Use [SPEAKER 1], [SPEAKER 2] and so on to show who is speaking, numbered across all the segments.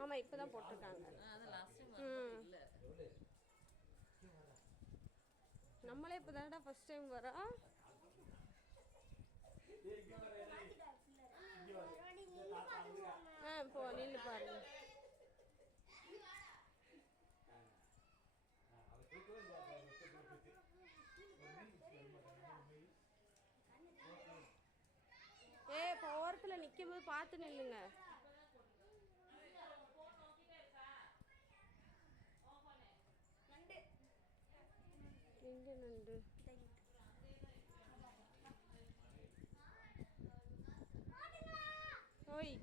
[SPEAKER 1] ஆமா இப்பதான் போட்டிருக்காங்க. நம்மளே இப்பதானடா ஃபர்ஸ்ட் டைம் வரோம் ஆ? போ நில்லு பாருங்க ஏ இப்போ ஓரத்தில் நிற்கும் போது பார்த்து நில்லுங்க எங்க நண்டு ஓய்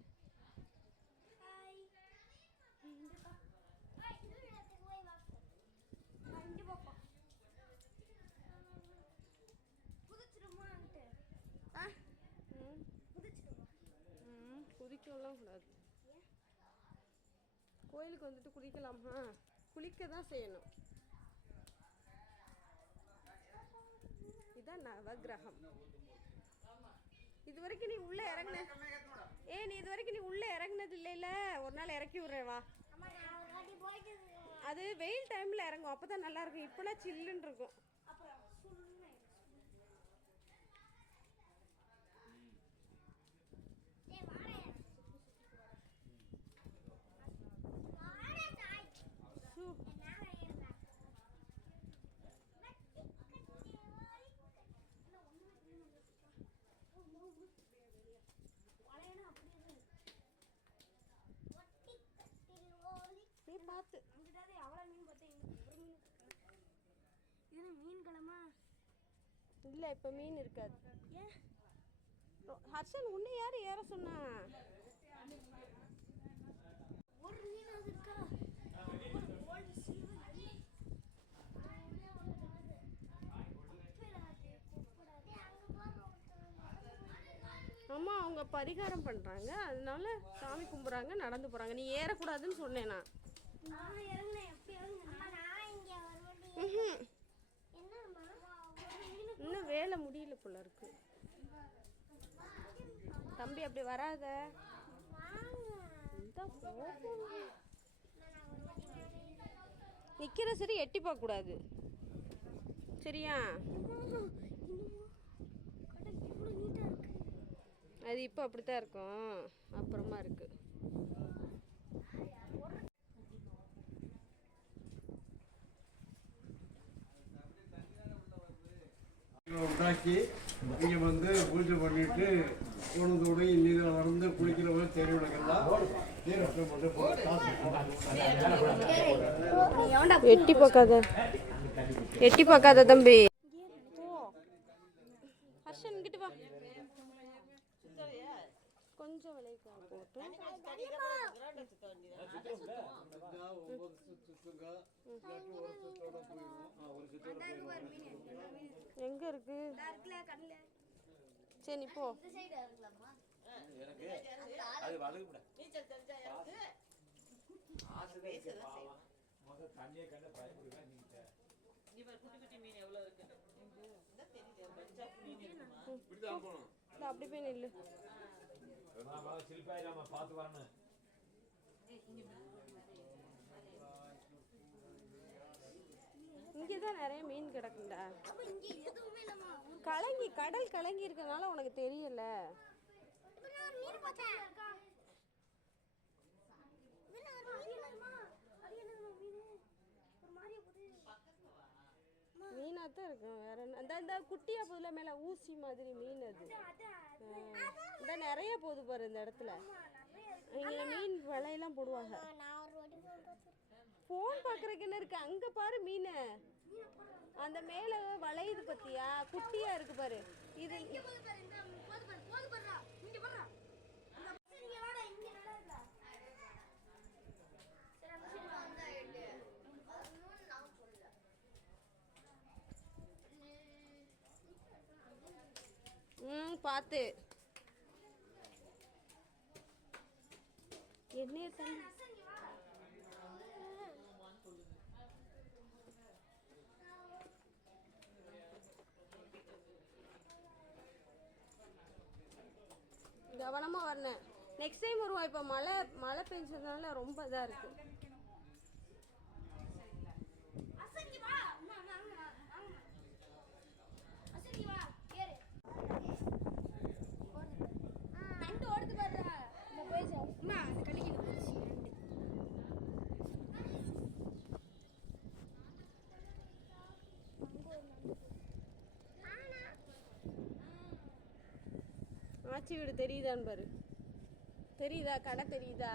[SPEAKER 1] ஆ ம் ம் குதிக்கலாம் கூடாது கோயிலுக்கு வந்துட்டு குளிக்கலாமா? குளிக்க தான் செய்யணும். இதான் நவகிரகம். இது வரைக்கும் நீ உள்ள இறங்குன ஏ நீ இது வரைக்கும் நீ உள்ள இறங்குனது இல்லைல்ல ஒரு நாள் இறக்கி விடுறேன் வா. அது வெயில் டைம்ல இறங்கும். அப்பதான் நல்லா இருக்கும். இப்பெல்லாம் சில்லுன்னு இருக்கும் பார்த்து
[SPEAKER 2] இது மீன் கிழமா
[SPEAKER 1] இல்ல இப்ப மீன் இருக்காது. ஹர்ஷன் உன்னை யாரு ஏற சொன்னா?
[SPEAKER 2] ஒரு மீன் அது இருக்கா? கோல்டு சில்வர்
[SPEAKER 1] அம்மா அவங்க பரிகாரம் பண்றாங்க. அதனால சாமி கும்பிடுறாங்க நடந்து போறாங்க. நீ ஏறக்கூடாதுன்னு சொன்னேன் நான். தம்பி அப்படி வராத. நிக்கிற சரி எட்டி பார்க்க கூடாது. சரியா? அது இப்போ அப்படித்தான் இருக்கும். அப்புறமா இருக்கு.
[SPEAKER 3] உண்டாக்கி இங்கே வந்து பூஜை பண்ணிட்டு போனதோடு இன்னில வளர்ந்து குளிக்கிறவங்க தெரியவனுக்கெல்லாம்
[SPEAKER 1] எட்டி பார்க்காத. எட்டி பார்க்காத தம்பி. ஹர்ஷன் வா. கொஞ்சம் விலைக்கு போட்டு. எங்க இருக்கு? சரி நீ போ.
[SPEAKER 2] இந்த சைடு இருக்கலாமா
[SPEAKER 1] இந்த அப்படி போய் நில்லு இங்கதான் நிறைய மீன் கிடக்குண்டா
[SPEAKER 2] இங்க
[SPEAKER 1] கலங்கி கடல் கலங்கி இருக்கனால உனக்கு தெரியல.
[SPEAKER 2] மீன்
[SPEAKER 1] தான் இருக்கும் வேற என்ன? அந்த இந்த குட்டியா போதுல மேல ஊசி மாதிரி மீன் அது. இந்த நிறைய போகுது பாரு இந்த இடத்துல. இங்க மீன் விலையெல்லாம் போடுவாங்க. ஃபோன் பார்க்குறக்கு என்ன அங்கே பாரு மீன். அந்த மேலே வளையுது பத்தியா? குட்டியா இருக்கு பாரு. இது ம் பார்த்து என்ன வரணும். நெக்ஸ்ட் டைம் வருவோம். இப்போ மழை மழை பெஞ்சதுனால ரொம்ப இதாக இருக்குது
[SPEAKER 2] அசங்கி வா அம்மா அம்மா அம்மா அம்மா அசங்கி வா ஏறு நண்டு ஓடுது பாருடா இந்த பேஜ் அம்மா அந்த கலிக்கிட்டு போச்சு நண்டு
[SPEAKER 1] ஆச்சி வீடு தெரியுதான்னு பாரு. தெரியுதா? கடை தெரியுதா?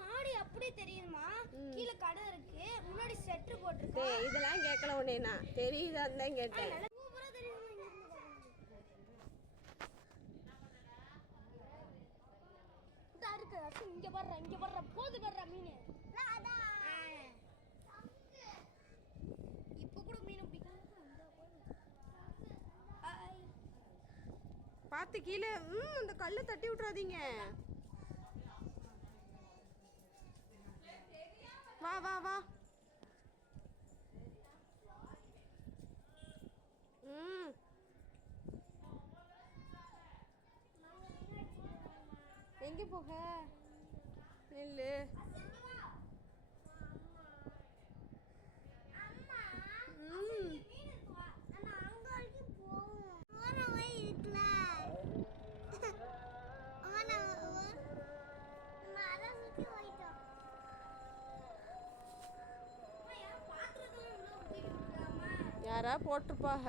[SPEAKER 2] மாடி அப்படியே தெரியுமா. கீழே கடை இருக்கு. முன்னாடி செட்ரு
[SPEAKER 1] டே
[SPEAKER 2] போட்டிருக்கு
[SPEAKER 1] இதெல்லாம் கேட்கல உடனே நான். தெரியுதான்னு தான் கேட்டேன்.
[SPEAKER 2] இங்க வர்ற இங்க வர்ற போது வர்ற மீன் ஆ. இப்ப கூட மீன் பிடிக்கும் ஹாய்.
[SPEAKER 1] பார்த்து கீழே ம் அந்த கல்லை தட்டி விட்றாதீங்க வா வா வா. ம். எங்கே போக? நெல்லு. போட்டிருப்பாங்க.